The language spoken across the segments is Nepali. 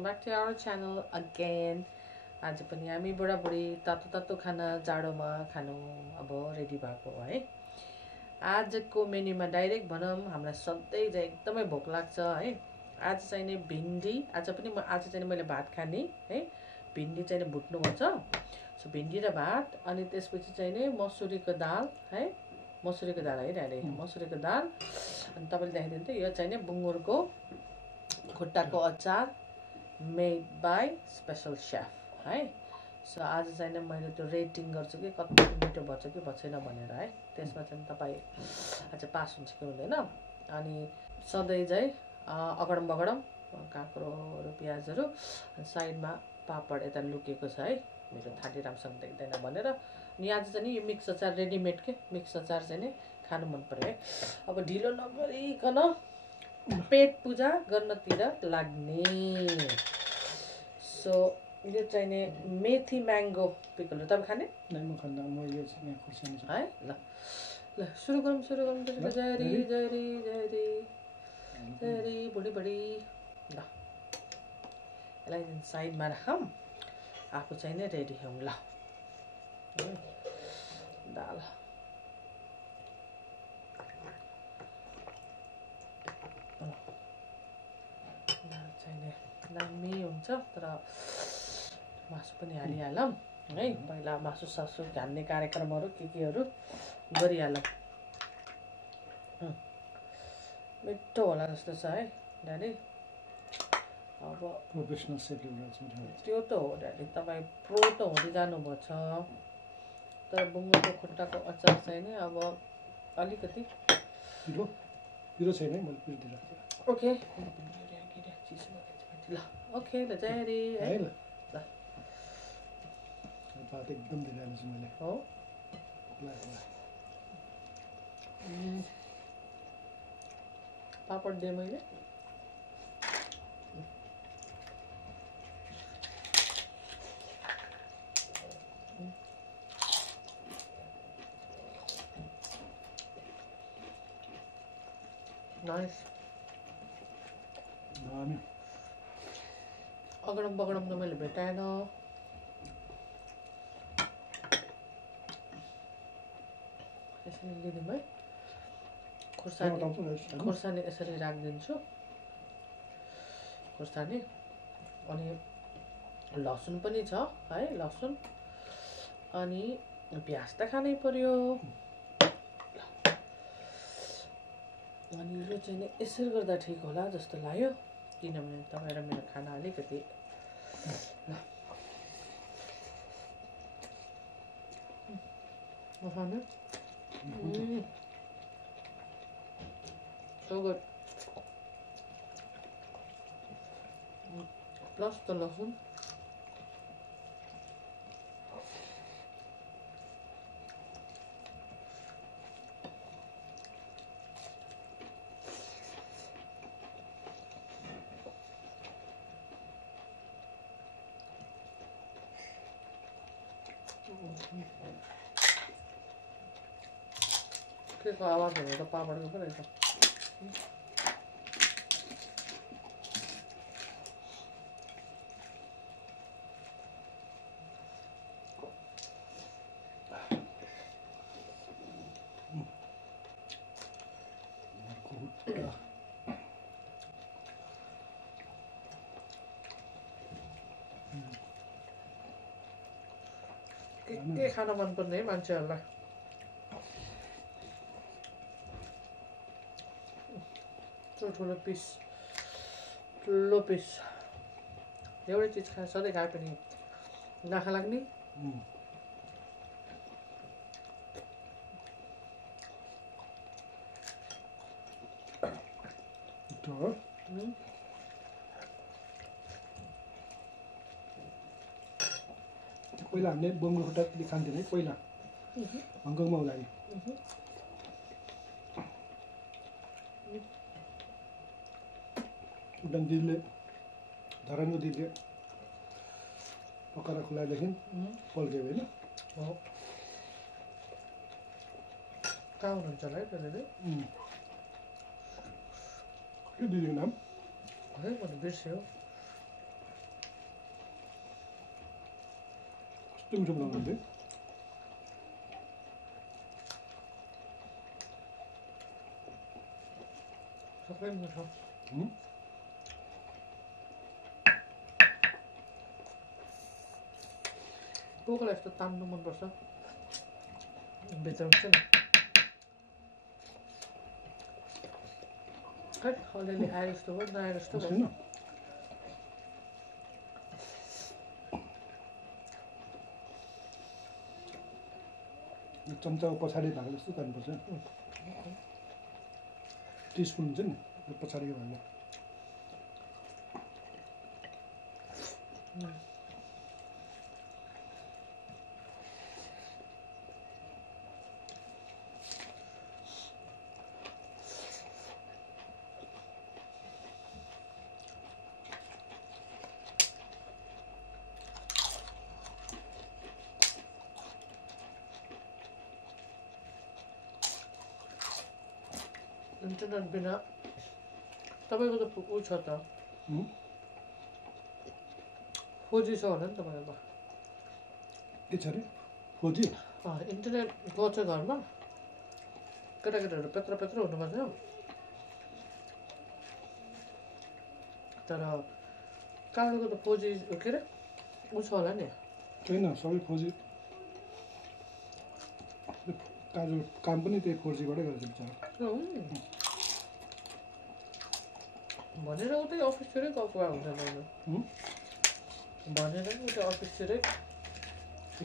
welcome back to our channel again. आज पनि हामी बुढाबुढी तातो खाना जाडोमा खानु अब रेडी भएको है। आजको मेन्युमा डाइरेक्ट भनौं हामीलाई सधैँ चाहिँ एकदमै भोक लाग्छ है। आज चाहिँ नि भिन्डी, आज चाहिँ मैले भात खाने है। भिन्डी चाहिँ भुट्नु पर्छ। सो भिन्डी र भात अनि त्यसपछि चाहिँ नि मसुरीको दाल है। मसुरीको दाल है डाइरेक्ट मसुरीको दाल। अनि तपाईले देखाइदिनु यो चाहिँ नि बुङ्गुरको खुट्टाको अचार मेड बाई स्पेशल शेफ है। सो आज चाहिँ नि मैले त्यो रेटिङ गर्छु कि कति मिठो भन्छ कि भएन भनेर है। त्यसमा चाहिँ तपाई आज पास हुन्छ कि हुँदैन। अनि सधैँ चाहिँ अगडम बगडम काँक्रो र प्याजहरु साइडमा पापड यता लुकेको छ है। मेरो थाटी रामसँग देख्दैन भनेर। अनि आज चाहिँ नि यो मिक्स अचार रेडीमेड के मिक्स अचार चाहिँ नि खानु मन पर्यो है। अब ढिलो नगरिकन पेट पूजा गर्नतिर लाग्ने। सो यो चाहिँ नि मेथी म्याङ्गो पिकल हो। तपाईं खाने? नै म खान्न, म यो चाहिँ यहाँ खुर्सानी छ है। ल ल सुरु गरौँ त्यसको जरी जरी जरी जरी बडी बडी। ल यसलाई साइडमा राखौँ। आफू चाहिँ नि रेडी हौँ। ल दाल चाहिँ दामी हुन्छ तर मासु पनि हालिहालौँ है। पहिला मासु सासु घान्ने कार्यक्रमहरू केहरू गरिहालौँ। मिठो होला जस्तो छ है ड्याडी। अब प्रोफेसनल सेफले त्यो त हो ड्याडी, तपाईँ प्रो त हुँदै जानुभएको छ। तर बुङ्गुरको खुट्टाको अचार चाहिँ नि अब अलिकति पिरो छैन है, मैले पिरो दिइराख्छु। ओके ल ओके ल जरी है। ल भात एकदम दिइराख्नु छु मैले हो। पापड दिएँ मैले। नाइस। अगडम बगडम त मैले भेटाएन। यसरी लिदिउँ है। खुर्सानी यसरी राखिदिन्छु। खुर्सानी अनि लसुन पनि छ है। लसुन अनि प्याज त खानै पर्यो। अनि यो चाहिँ नि यसरी गर्दा ठिक होला जस्तो लाग्यो, किनभने तपाईँ र मेरो खाना अलिकति so good plus the लसुन के को आवाजहरू त पापडको पो रहेछ। के खान मन पर्ने है मान्छेहरूलाई। ठुलो पिस एउटै चिज खाए सधैँ खाए पनि नाखा लाग्ने। पहिला हामीले बङ्गुर खुट्टा खान्थ्यौँ है पहिला हङकङमा हुँदाखेरि। उडान दिदीले धरानको दिदीले पकाएर खुलाएदेखि पल्क्यो होइन। कहाँ हुनुहुन्छ होला है त्यसले? के दिदीको नाम? है मैले बिर्स्यो। कस्तो मिठो बनाउनुहुन्थ्यो सबै मिठो कुकुरलाई यस्तो तान्नु मनपर्छ भित्र हुन्छ नि खै अलिअलि आए जस्तो भयो नआए जस्तो भयो छैन यो चम्चाको पछाडि भएको जस्तो तान्नुपर्छ टिस्पुन हुन्छ नि यो पछाडिको भागमा इन्टरनेट बिना तपाईँको त ऊ छ त फोजी छ होला नि तपाईँको के छ अरे फोजी इन्टरनेट गएको छ घरमा केटाकेटाहरू पेत्र पेत्र हुनुपर्छ तर कालोको त फोजी के अरे ऊ छ होला नि छैन सबै फोजी काजु काम पनि त्यही फोर्जीबाटै गरेको बिचरा भनेर उतै अफिसतिरै गएको भए हुन्छ नि भनेर नि उतै अफिसतिरै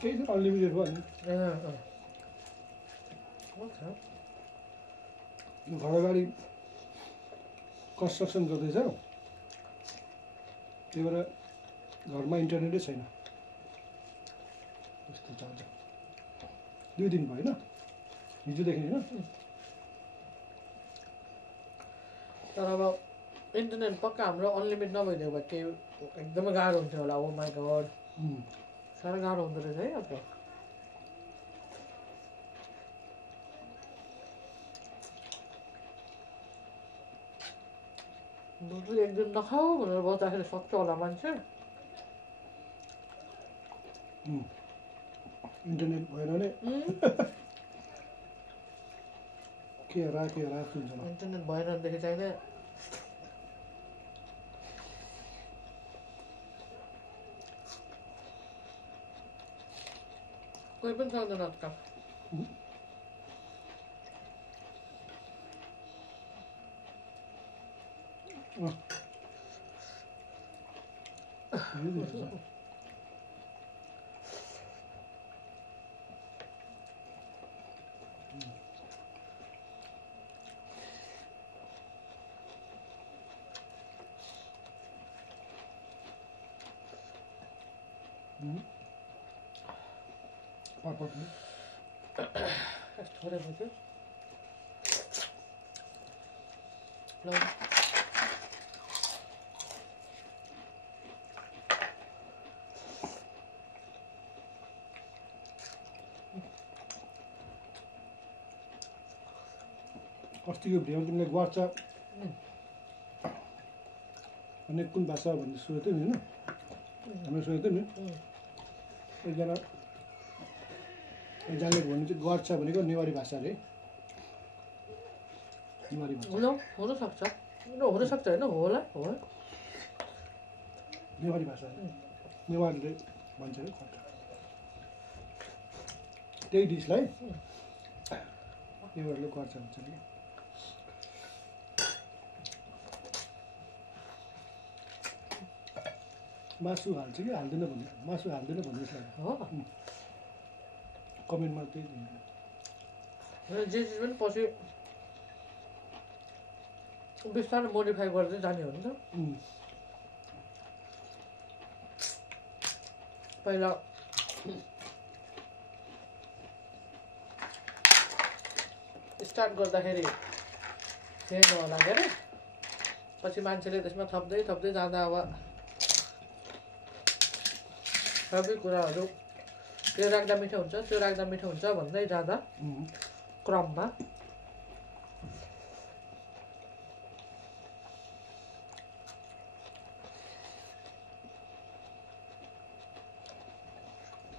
केही छ अनलिमिटेड भयो नि यो घर अगाडि कन्स्ट्रक्सन गर्दैछ त्यही भएर घरमा इन्टरनेटै छैन यस्तो चल्छ 2 दिन भयो होइन हिजोदेखि होइन तर अब इन्टरनेट पक्का हाम्रो अनलिमिट नभइदियो भए केही एकदमै गाह्रो हुन्थ्यो होला ओ माई गड साह्रो गाह्रो हुँदो रहेछ है अब दुध एक दिन नखाऊ भनेर बस्दाखेरि सक्छ होला मान्छे इन्टरनेट भएन भने के हरा हुन्छ इन्टरनेट भएन भनेदेखि चाहिँ कोही पनि सक्दैन आजकल पापड थोरै भयो ल अस्तिको भिडियोमा तिमीले वाट्सएप अनि कुन भाषा भन्ने सोधेको थियो नि होइन हामीले सोधेको थियो नि एकजनाले भन्नु चाहिँ गर्छ भनेको नेवारी भाषा अरे नेवारी भाषा हुनसक्छ हुनसक्छ होइन होला हो नेवारी भाषा नेवारले भन्छ अरे खट्टा त्यही डिसलाई नेवारले गर्छ भन्छ नि मासु हाल्छ कि हाल्दैन भन्ने मासु हाल्दैन भन्ने जस्तो हो कमेन्टमा त्यही दिन्छ जे चिज पनि पछि बिस्तारै मोडिफाई गर्दै जाने हो नि त पहिला स्टार्ट गर्दाखेरि थिएन होला के अरे पछि मान्छेले त्यसमा थप्दै थप्दै जाँदा अब सबै कुराहरू त्यो राख्दा मिठो हुन्छ त्यो राख्दा मिठो हुन्छ भन्दै जाँदा क्रममा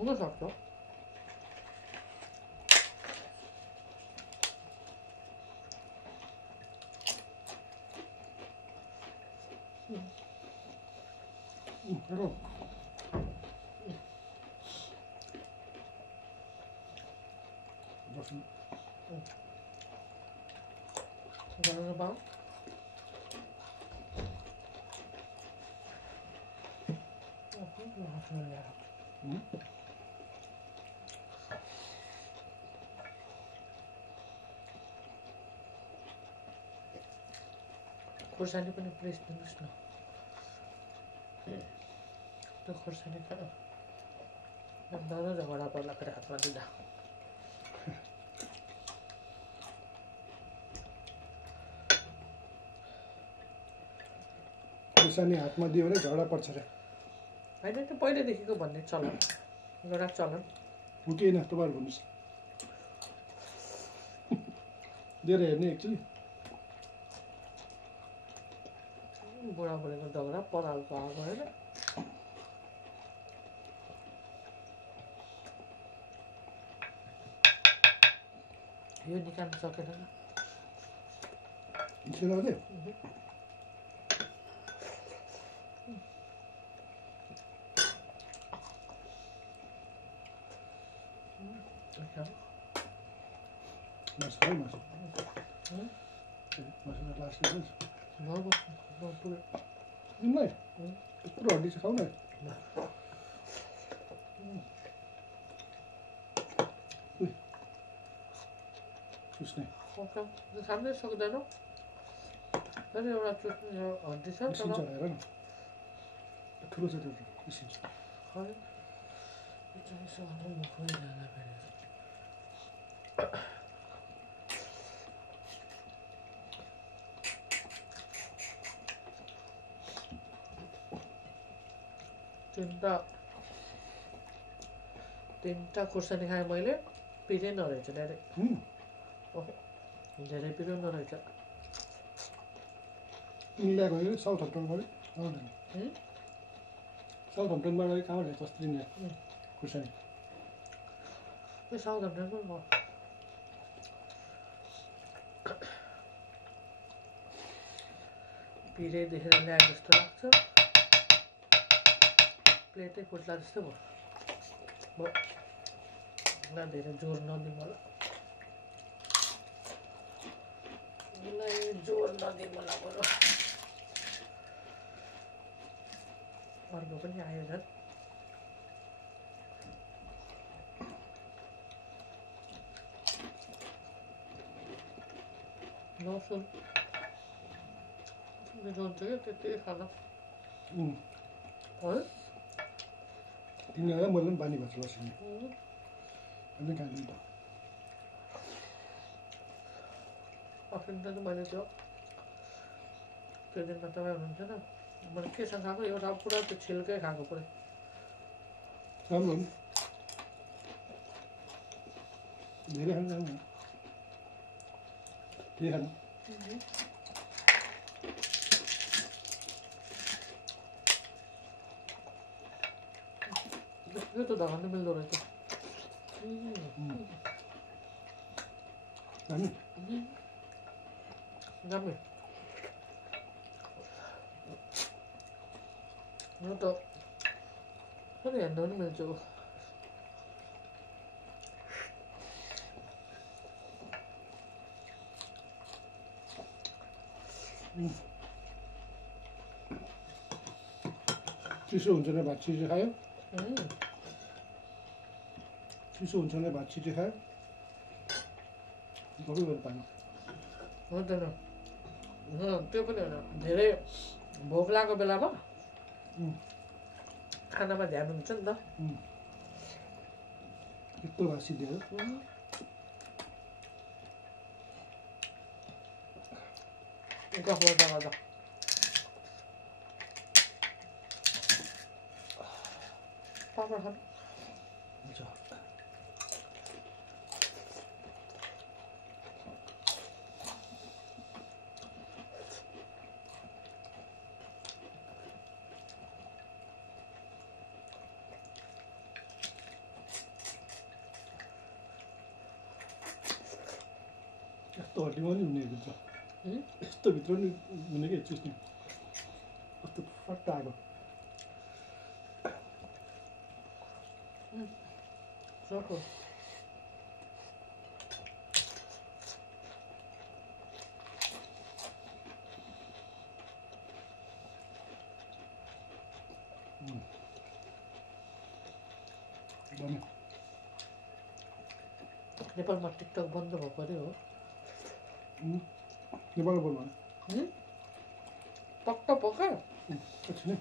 हुन सक्छ हेलो बस्नु गर्न पाऊ खोर्सानी पनि प्लेस दिनुहोस् न त्यो खोर्सानी खानु दादा झगडा पर्ला फेरि हातमा दिँदा खुर्सानी हातमा दियो भने झगडा पर्छ अरे होइन त्यो पहिल्यैदेखिको भन्ने चलन एउटा चलन हो कि होइन तपाईँहरू भन्नुहोस् दिएर हेर्ने एक्चुली बुढाबुढीको झगडा परालको आगो होइन यो निकाल्नु सकेन छिराउँदै मासु खाऊ मासु मासुलाई लास्ट तिमीलाई यत्रो हड्डी चाहिँ खाऊ न चुस्ने खानै सक्दैनौ तर एउटा चुस्ने हड्डी छ निस्किन्छ हेर न ठुलो छ त्यो निस्किन्छ तिनवटा खुर्सानी खाएँ मैले पिरै नरहेछ डाइरेक्ट धेरै पिरो नरहेछ ल्याएको होइन साउथ हम्पटनबाट साउथ हम्पटनबाट कहाँबाट ल्याएको कस्तो दिन खुर्सानी यो साउथ हम्पटनमा पिरै देखेर ल्याएको जस्तो लाग्छ प्लेटै फुट्ला जस्तो भयो धेरै जोर नदिउँ होला जोर नदिउँ होला बरु अर्को पनि आयो झन् लसुन मिलाउँछ क्या त्यति खाना है तिमीलाई मैले पनि बानी भएको छ लसुन अनि खानु त अस्ति त मैले त्यो दिनमा तपाईँ हुनुहुन्थ्यो नि मैले केसँग खाएको एउटा पुरा त्यो छिल्कै खाएको पुरै राम्रो हो धेरै खानु राम्रो के खानु यो त धगाउनु मिल्दो रहेछ दामी यो त फेरि हेर्नु पनि मिल्छ चिसो हुन्छ भने भात छिटो खायो चिसो हुन्छ भने भात छिटो खायो सबै गरेर पानी हुँदैन त्यो पनि होइन धेरै भोक लागेको बेलामा खानामा ध्यान हुन्छ नि त यत्रो भात सिद्धियो गफबाट गर्दा पापड खानु हुन्छ यस्तो हड्डीमा नि हुने हुन्छ Hmm? यस्तो भित्र नि हुने कि चिज नि कस्तो फट्ट आएको So cool. दामी नेपालमा टिकटक बन्द भएको अरे हो नेपालमा बोल्नु भने पक्का पक्का एकछिन है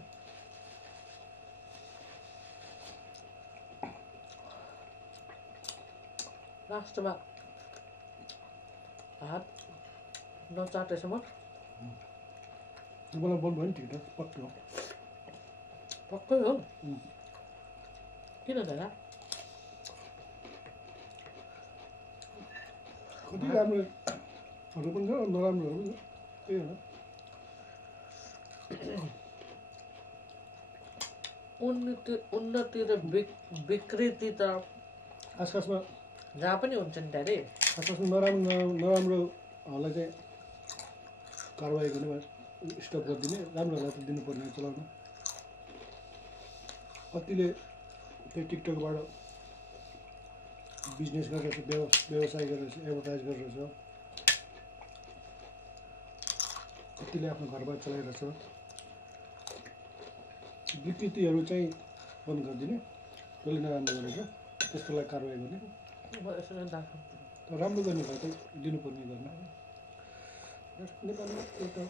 लास्टमा हात नचाटेसम्म नेपालमा बोल्नु भयो नि ठिक पक्कै हो पक्कै हो किन दादा कति राम्रोहरू पनि छ नराम्रोहरू पनि छ त्यही हो उन्नति र विकृति त आसपासमा जहाँ पनि हुन्छ नि दादा आसपासमा नराम्रोहरूलाई चाहिँ कारवाही गर्ने स्टप गरिदिने राम्रोहरूलाई त दिनुपर्ने चलाउनु कतिले त्यही टिकटकबाट बिजनेस गरेर व्यवसाय गरेर एडभर्टाइज गरेर कतिले आफ्नो घरबार चलाइरहेछ विकृतिहरू चाहिँ बन्द गरिदिने जसले नराम्रो गरेको त्यस्तोलाई कारवाही गर्ने राम्रो गर्नेलाई चाहिँ दिनुपर्ने गर्ने नेपालमा एउटा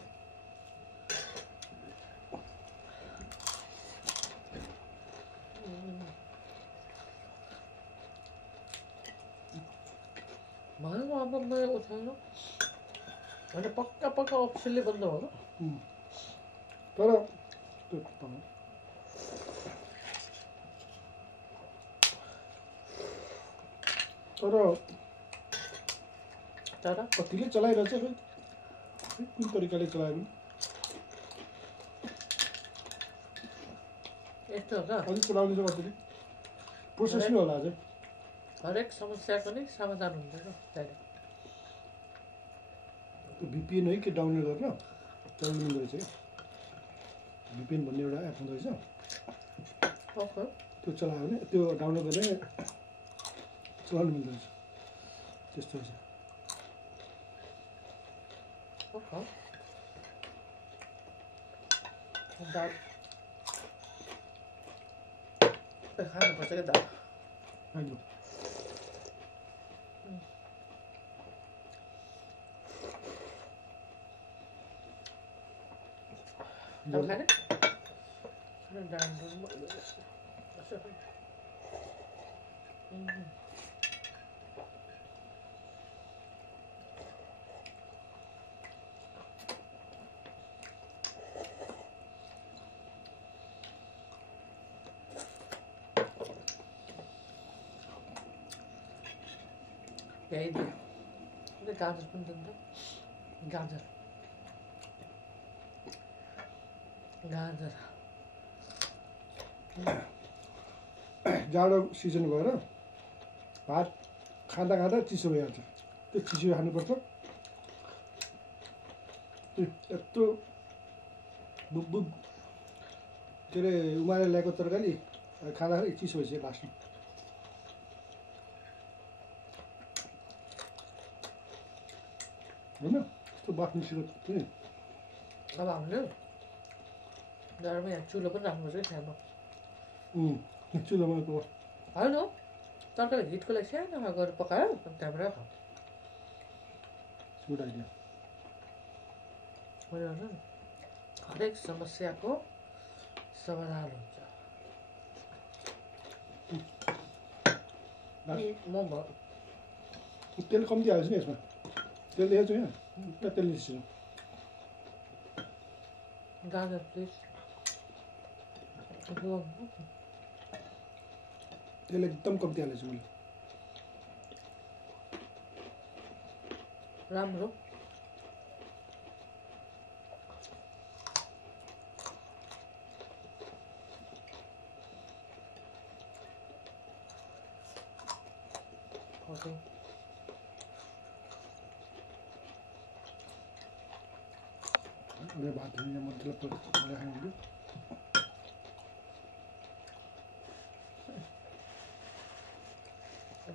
भयो अब नयाँ छैन होइन पक्का पक्का अफिसियली बन्द भयो तर त्यो तर कतिले चलाइरहेछ खै कुन तरिकाले चलायो भने यस्तो हो त अलिक चलाउने चाहिँ कतिले प्रोसेस नै होला अझै हरेक समस्याको नै समाधान हुन्छ क्या भिपिएन है के डाउनलोड गरेर चलाउनु मिल्दो रहेछ क्या भिपिएन भन्ने एउटा एप हुँदो रहेछ त्यो चलायो भने त्यो डाउनलोड गरेर चलाउनु मिल्दो रहेछ त्यस्तो रहेछ दाल खानुपर्छ क्या दाल आइलो दाल खाने ल्याइदियो गाजर पनि दिन्छ गाजर गाजर जाडो सिजन भएर भात खाँदा खाँदा चिसो भइहाल्छ त्यो चिसो खानुपर्छ यत्रो बुब के अरे उमालेर ल्याएको तरकारी खाँदाखेरि चिसो भइसक्यो लास्टमा होइन यस्तो बाफ्ने सिरो पनि अब हामीले जाडोमा यहाँ चुलो पनि राम्रो छ खाना चुलोमा होइन तरकारी हिटको लागि सानो गरेर पकायो त्यहाँबाट खाऊ गुड आइडिया मैले हरेक समस्याको समाधान हुन्छ म तेल कम्ती हाल्छ नि यसमा तेल देखेको छु यहाँ पुरा तेल निस्किन्छ गाजर प्लिज तेल एकदम कम्ती हालेको छु मैले राम्रो थोरै भात दिने मजाले मलाई खानु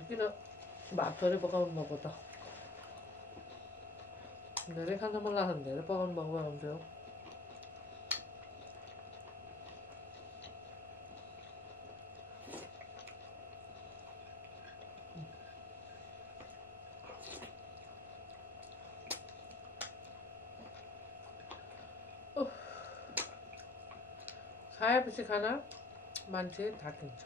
किन भात थोरै पकाउनु भएको त धेरै खान मन लाग्छ भने धेरै पकाउनु भएको हुन्थ्यो खाएपछि खाना मान्छे थाकिन्छ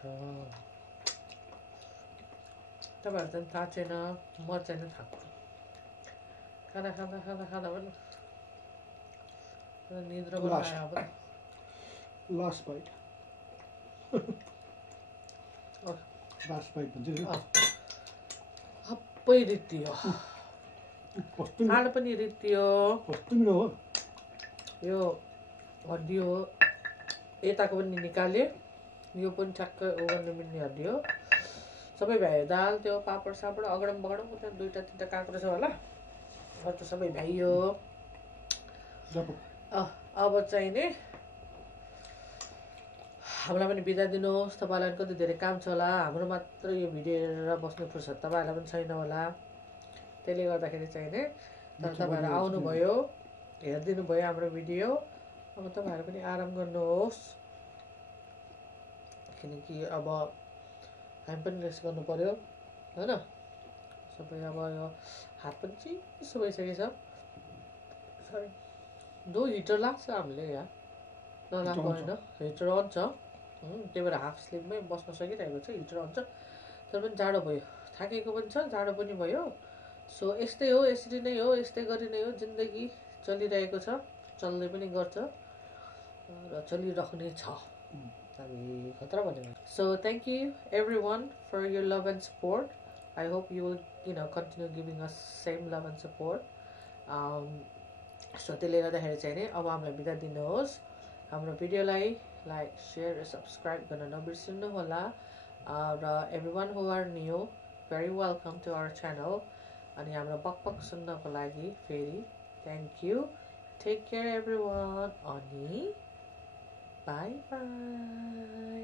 तपाईँहरू चाहिँ थाहा छैन म चाहिँ नै थाक्छु खाना खाँदा खाँदा खाँदा पनि निद्रा पनि आयो अब लास्ट बाइट भन्छ नि सबै रित्तियो खाना पनि रित्तियो कस्तो मिठो हो यो हड्डी हो यताको पनि निकाल्यो यो पनि ठ्याक्कै उ गर्नु मिल्ने हड्डी हो सबै भ्यायो दाल त्यो पापड सापड अगडम बगडम त्यहाँ 2-3 काँक्रो छ होला अरू त सबै भ्याइयो अब चाहिँ नि हामीलाई पनि बिदा दिनुहोस् तपाईँलाई कति धेरै काम छ होला हाम्रो मात्र यो भिडियो हेरेर बस्ने फुर्सद तपाईँहरूलाई पनि छैन होला त्यसले गर्दाखेरि चाहिँ नि तर तपाईँहरू आउनुभयो हेरिदिनु भयो हाम्रो भिडियो अब तपाईँहरू पनि आराम गर्नुहोस् किनकि अब हामी पनि रेस्ट गर्नु पर्यो हैन सबै अब यो हात पनि चिसो भइसकेको छ सरी दो हिटर लाग्छ हामीले यहाँ नलाग्नु होइन हिटर अन छ त्यही भएर हाफ स्लिपमै बस्न सकिरहेको छ हिटर अन छ तर पनि जाडो भयो थाकेको पनि छ जाडो पनि भयो सो यस्तै हो यसरी नै हो यस्तै गरी नै हो जिन्दगी चलिरहेको छ चल्दै पनि गर्छ र चलिराख्ने छ हामी खतरा भनेको so thank you everyone for your love and support I hope you will continue giving us same love and support so त्यसले गर्दाखेरि चाहिँ नि अब हामीलाई बिदा दिनुहोस् हाम्रो भिडियोलाई लाइक सेयर र सब्सक्राइब गर्न नबिर्सिनु होला र everyone who are new very welcome to our channel अनि हाम्रो बकबक सुन्नको लागि फेरि thank you take care everyone अनि बाई बाई